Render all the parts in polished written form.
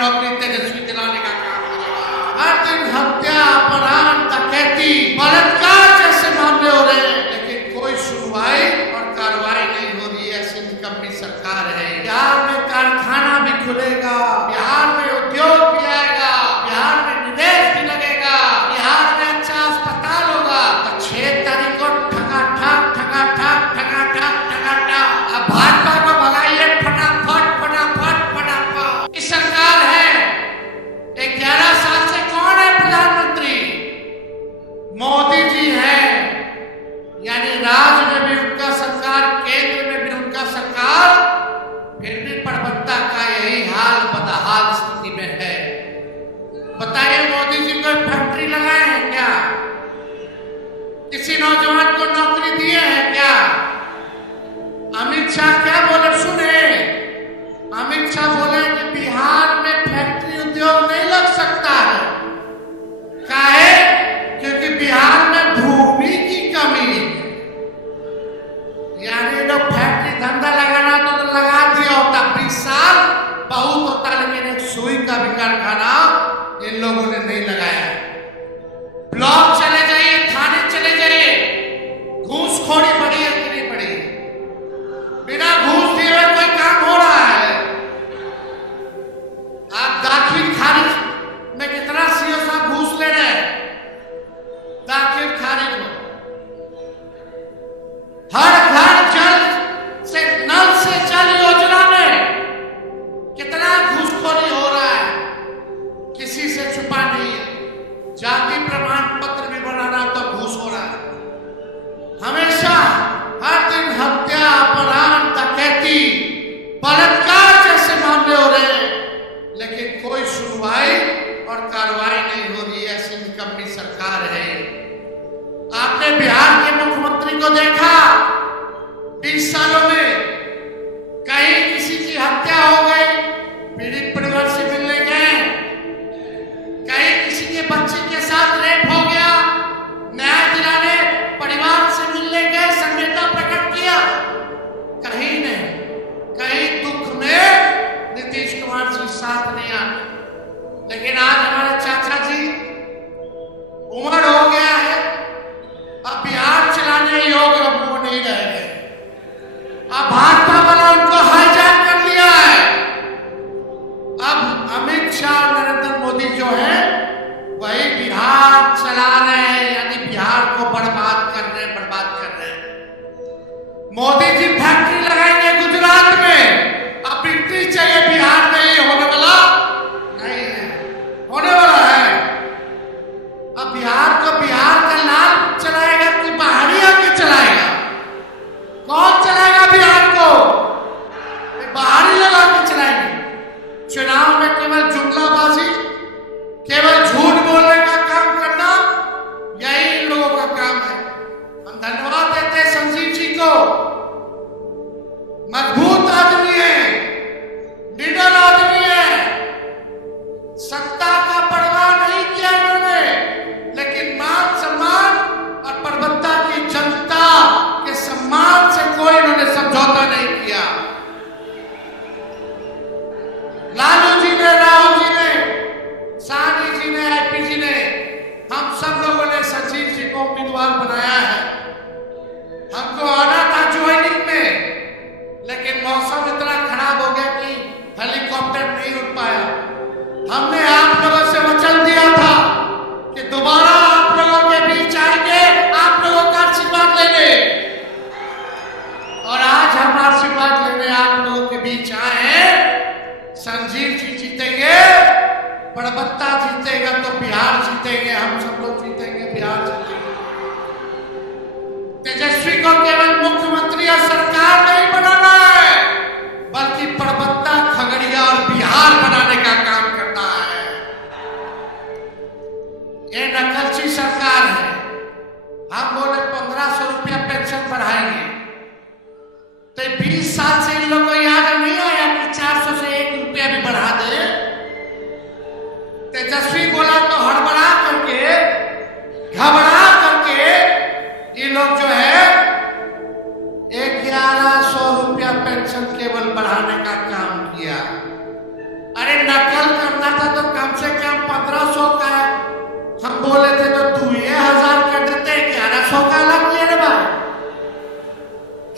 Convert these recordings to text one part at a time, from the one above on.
नौकरी तेजस्वी दिलाने का काम करेगा। हर दिन हत्या, अपहरण, डकैती, बलात्कार जैसे मामले हो रहे हैं, लेकिन कोई सुनवाई और कार्रवाई नहीं हो रही है। ऐसी निकम्मी सरकार है। बिहार में कारखाना भी खुलेगा, बिहार में उद्योग भी आएगा, बिहार में निवेश भी लगेगा, बिहार में अच्छा अस्पताल होगा। तो 6 तारीख को ठगाठक ठगाठक ठगाठक ठगाठक अब भाजपा को भगाइए फटाफट फटाफट फटाफट। इस सरकार है 11 साल से कौन है प्रधानमंत्री? मोदी जी है। यानी राज्य में भी उनका सरकार, केंद्र में भी उनका सरकार, फिर भी प्रवक्ता का यही हाल बदहाल स्थिति में है। बताइए मोदी जी कोई फैक्ट्री लगाए हैं क्या? किसी नौजवान को नौकरी दिए हैं क्या? अमित शाह क्या बोले सुने? अमित शाह बोले कि बिहार में फैक्ट्री उद्योग नहीं लग सकता है। काहे? क्योंकि बिहार में भूमि की कमी है। यानी लोग फैक्ट्री धंधा लगाना तो लगा दिया होता, 20 साल बहुत होता, लेकिन एक सुई का भी कारखाना इन लोगों ने नहीं लगाया। ब्लॉक चले जाइए, थाने चले जाइए, घूसखोरी बढ़ी है कि नहीं बढ़ी? बिना घूस दिए हुए कोई काम हो रहा है? आप दाखिल खारिज में कितना सीओ साहब घूस ले रहे हैं? दाखिल खारिज में हर घर जल से नल से जल योजना में कितना घूसखोरी हो रहा है, किसी से छुपा नहीं है। जाति प्रमाण पत्र भी बनाना तो घूस हो रहा है। हमेशा हर दिन हत्या, अपहरण, डकैती, बलात्कार जैसे मामले हो रहे हैं, लेकिन कोई सुनवाई और कार्रवाई नहीं हो रही है। ऐसी निकम्मी सरकार है। आपने बिहार के मुख्यमंत्री को देखा, 20 सालों में कहीं किसी की हत्या हो गई, पीड़ित परिवार से मिलने गए, कहीं किसी के बच्चे के साथ रेप हो गया, न्याय दिलाने परिवार से मिलने गए, संवेदना प्रकट किया, कहीं नहीं। कहीं दुख में नीतीश कुमार जी साथ नहीं आते। लेकिन आज हमारे चाचा जी उम्र हो गया है, अब बिहार चलाने योग्य अब वो नहीं रह गए। अब भाजपा वाला उनको हाईजैक कर लिया है। अब अमित शाह, नरेंद्र मोदी जो है वही बिहार चला रहे हैं, यानी बिहार को बर्बाद कर रहे हैं। मोदी जी फैक्ट्री लगाएंगे गुजरात में, अब बिक्री चाहिए बिहार में, ये होने वाला नहीं है, होने वाला है। अब बिहार को बिहार का लाल चलाएगा कि बाहरी आके चलाएगा? कौन चलाएगा बिहार को? बाहरी लगा के चलाएंगे। चुनाव में केवल जुमलाबाजी, केवल झूठ बोलने का काम करना, यही इन लोगों का काम है। हम धन्यवाद देते हैं संजीव जी को। मजबूत आदमी है, लीडर आदमी है, सत्ता का परवाह नहीं किया इन्होंने, लेकिन मान सम्मान और प्रबुद्धता की जनता के सम्मान से कोई इन्होंने समझौता नहीं किया। लालू जी ने, राहुल जी ने, सानी जी ने, आईपी जी ने, हम सब लोगों ने संजीव जी को उम्मीदवार बनाया है। हमको आना था ज्वाइनिंग में, लेकिन मौसम इतना खराब हो गया कि हेलीकॉप्टर नहीं उड़ पाया। हमने आप लोगों से वचन दिया था कि दोबारा आप लोगों के बीच आएंगे, आप लोगों का आशीर्वाद लेंगे, और आज हम आशीर्वाद लेने आप लोगों के बीच आए हैं। संजीव जी जीतेंगे, प्रवक्ता जीतेगा तो बिहार जीतेंगे, हम सब लोग जीतेंगे, बिहार जीतेंगे। तेजस्वी को केवल मुख्यमंत्री और सरकार नहीं बनाना है, बल्कि प्रवक्ता, खगड़िया और बिहार बनाने का काम करना है। ये नकलची सरकार है। हम बोले 1500 रुपया पेंशन बढ़ाएंगे, तो 20 साल से इन लोगों को याद नहीं आया कि 400 से 1 रुपया भी बढ़ा दे। तेजस्वी बोला तो हड़बड़ा करके, घबरा करके ये लोग जो है 1100 रुपया पेंशन केवल बढ़ाने का काम किया। अरे नकल करना 1200 का है। हम बोले थे तो तू ये 1000 का देते 1100 का अलग दिए रे भाई।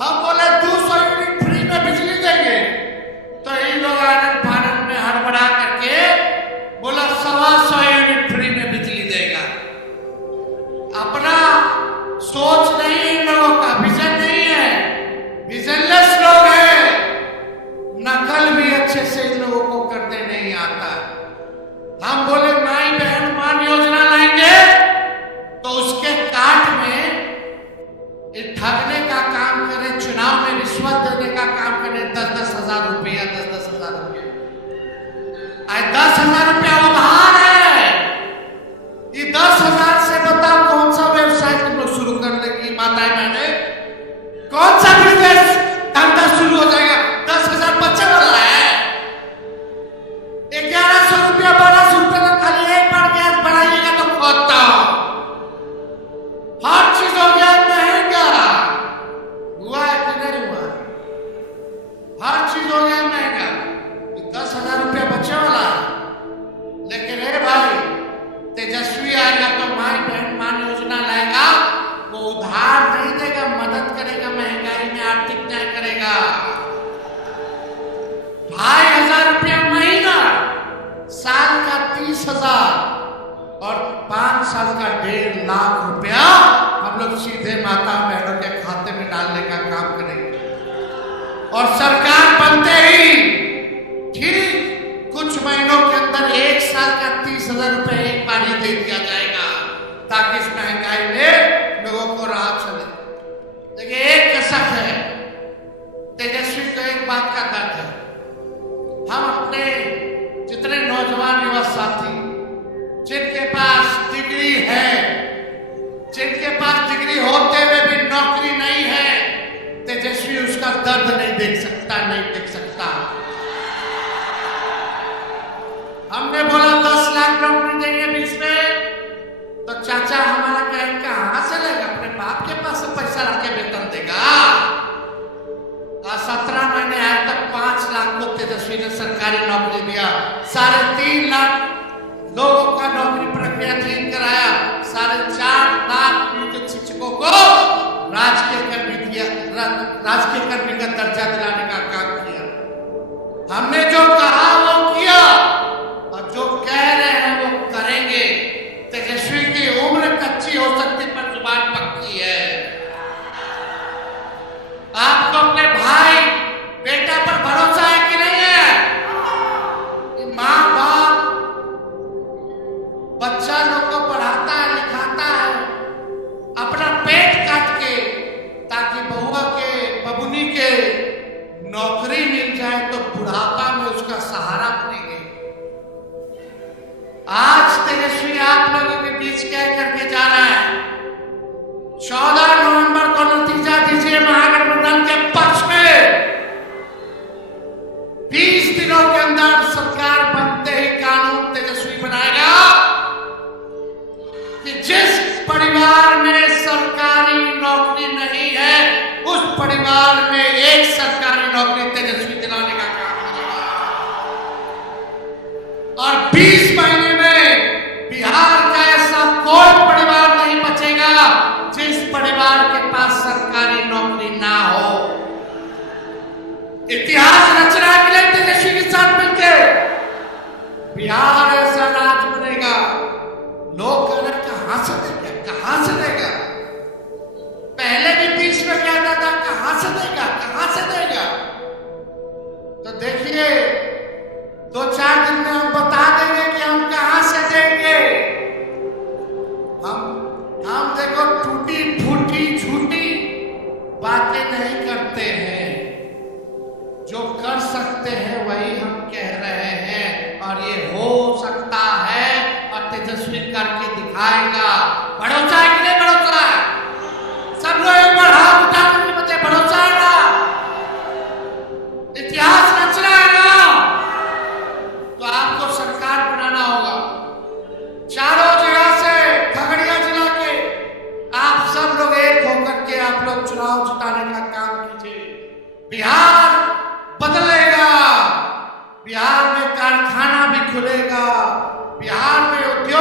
हम बोले 200 यूनिट फ्री में बिजली देंगे तो इन लोग आनंद फानंद में हड़बड़ा करके बोला 125 यूनिट फ्री में बिजली देगा। अपना सोच नहीं इन लोगों का, विजन नहीं है, विजनलेस लोग हैं। नकल भी अच्छे से इन लोगों को करने नहीं आता। हम बोले माई बहन मान योजना लाएंगे तो उसके काट में ठगने का काम करें, चुनाव में रिश्वत देने का काम करें, 10-10 हजार रुपया 10-10 हजार रुपया। 10,000 रुपया उधार है। ये 10,000 से बताओ कौन सा व्यवसाय तुम लोग शुरू कर लेगी माताएं बहने? कौन सा बिजनेस धंधा शुरू हो जाएगा? 10,000 बच्चे वाला है। 1100 रुपया 1200 रुपया का खाली एक बार गैस बढ़ाइएगा तो खोदता हूं। हर चीज हो गया महंगा। हुआ है कि नहीं हुआ? हर चीज हो गया महंगा। 10,000 रुपया बच्चे वाला। लेकिन हे भाई तेजस्वी आएगा तो माई बहन मान योजना लाएगा, वो उधार नहीं देगा, मदद करेगा, महंगाई में आर्थिक न्याय करेगा। 2,500 रुपया महीना, साल का 30,000 और 5 साल का 1.5 लाख रुपया हम लोग सीधे माता बहनों के खाते में डालने का काम करेंगे। और सरकार बनते ही ठीक कुछ महीनों के अंदर 1 साल का 30,000 रुपए एक बार ही दे दिया जाएगा ताकि इस महंगाई में लोगों को राहत चले। देखिए एक कसक है, तेजस्वी को एक बात का दर्द है। हम अपने जितने नौजवान युवा साथी जिनके पास डिग्री है, जिनके पास डिग्री होते हुए भी नौकरी नहीं है, तेजस्वी उसका दर्द नहीं देख सकता, नहीं देख सकता। हमने बोला 10 लाख नौकरी देंगे 20 में, तो चाचा हमारा कहे कहां से लेगा? अपने बाप के पास से पैसा रख के वेतन देगा। 17 महीने आए तक 5 लाख को तेजस्वी ने सरकारी नौकरी दिया। 3.5 लाख लोगों का नौकरी प्रक्रिया ठीक कराया। 4.5 लाख नियोजित शिक्षकों को राजकीय कर्मी का दर्जा दिलाने का काम किया। हमने जो कहा वो किया और जो कह रहे हैं वो करेंगे। तेजस्वी की उम्र कच्ची हो सकती पर जुबान पक्की है। आपको अपने भाई बेटा पर भरोसा है कि नहीं है? माँ बाप बच्चा लोग को पढ़ाता है, लिखाता है, अपना पेट काट के ताकि बहुआ के बबुनी के नौकरी मिल जाए तो बुढ़ापा में उसका सहारा बनेंगे। आज तेजस्वी आप लोगों के बीच कह करके जा रहा है 14 नवंबर को नतीजा दीजिए महागठबंधन के पक्ष में। 20 दिनों के अंदर सरकार बनते ही कानून तेजस्वी बनाएगा कि जिस परिवार में सरकारी नौकरी नहीं है उस परिवार में एक सरकारी नौकरी तेजस्वी दिलाने का काम करेगा। और 20 महीने में बिहार का ऐसा कोई परिवार नहीं बचेगा जिस परिवार के पास सरकारी नौकरी ना हो। इतिहास रचना के लिए तेजस्वी के साथ मिलकर बिहार ऐसा राज्य बनेगा। लोग कहना कहां से देगा, कहां से देगा? पहले भी 20 में कहता था कहां से देगा, कहां से देगा? तो देखिए 2-4 दिन में हम बता देंगे कि हम कहां से देंगे। हम देखो टूटी फूटी झूठी बातें नहीं करते हैं, जो कर सकते हैं वही हम कह रहे हैं। और ये हो सकता है और तेजस्वी करके दिखाएगा। भरोसा है कि नहीं भरोसा है? सब लोग एक बार हाथ उठा करके बताए भरोसा है ना? इतिहास रचना है ना? तो आपको सरकार बनाना होगा। चारों जगह से खगड़िया जिला के आप सब लोग एक होकर के आप लोग चुनाव जिताने का काम कीजिए। बिहार बदलेगा, बिहार में कारखाना भी खुलेगा, बिहार में उद्योग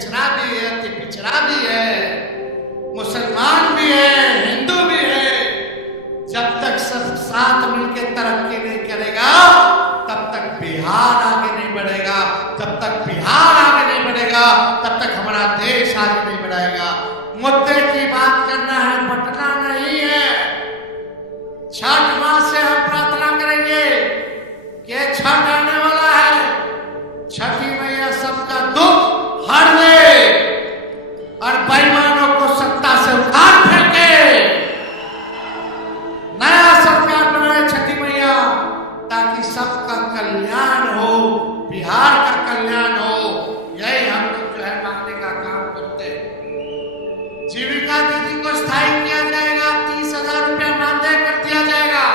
पिछड़ा भी है, अति पिछड़ा भी है, मुसलमान भी है, हिंदू भी है। जब तक सब साथ मिलकर तरक्की नहीं करेगा तब तक बिहार आगे नहीं बढ़ेगा। जब तक बिहार आगे नहीं बढ़ेगा तब तक हमारा देश आगे नहीं बढ़ेगा। मुद्दे की बात करना है, बटना नहीं है। छठ माह से हम प्रार्थना करेंगे कि छठ आने वाला है, छठी मैया सबका दुख हर दे और बेईमानों को सत्ता से उखाड़ फेंके, नया सरकार बनाए छठी मैया, ताकि सबका कल्याण हो, बिहार का कल्याण हो। यही हम लोग जो है मांगने का काम करते हैं। जीविका दीदी को स्थायी किया जाएगा, 30,000 रुपया मानदेय कर दिया जाएगा।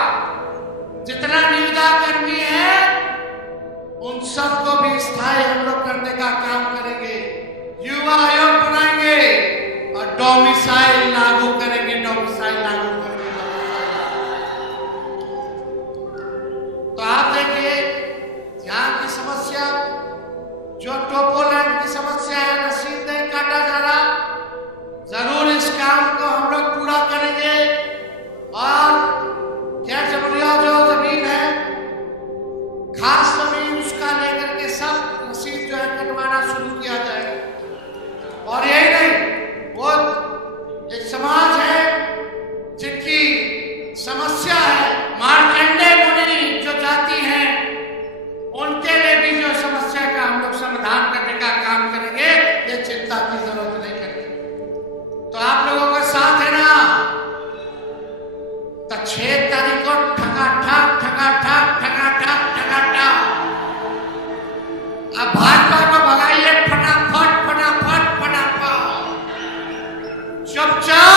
जितना निविदा कर्मी है उन सबको भी स्थायी हम लोग करने का काम करेंगे। युवा आयोग बनाएंगे और डोमिसाइल लागू करेंगे, डोमिसाइल लागू करेंगे। तो आप देखिए यहाँ की समस्या, जो टोपोलैंड की समस्या है, रसीद नहीं काटा जा रहा, जरूर इस काम को हम लोग पूरा करेंगे। और गैर जबरिया जो जमीन है, खास जमीन, उसका लेकर के सब रसीद जो है कटवाना शुरू किया जाएगा। और यही नहीं, वो एक समाज है जिनकी समस्या है, मार्कंडे मुनि जो जाति हैं, उनके लिए भी जो समस्या का हम लोग समाधान करने का काम करेंगे। ये चिंता की जरूरत नहीं करेंगे। तो आप लोगों का साथ है ना? तो 6 तारीख को ठकाठक ठकाठक ठकाठक ठकाठक अब भाजपा को भगाइए, फटाफट फटाफट फटाफट। चुपचाप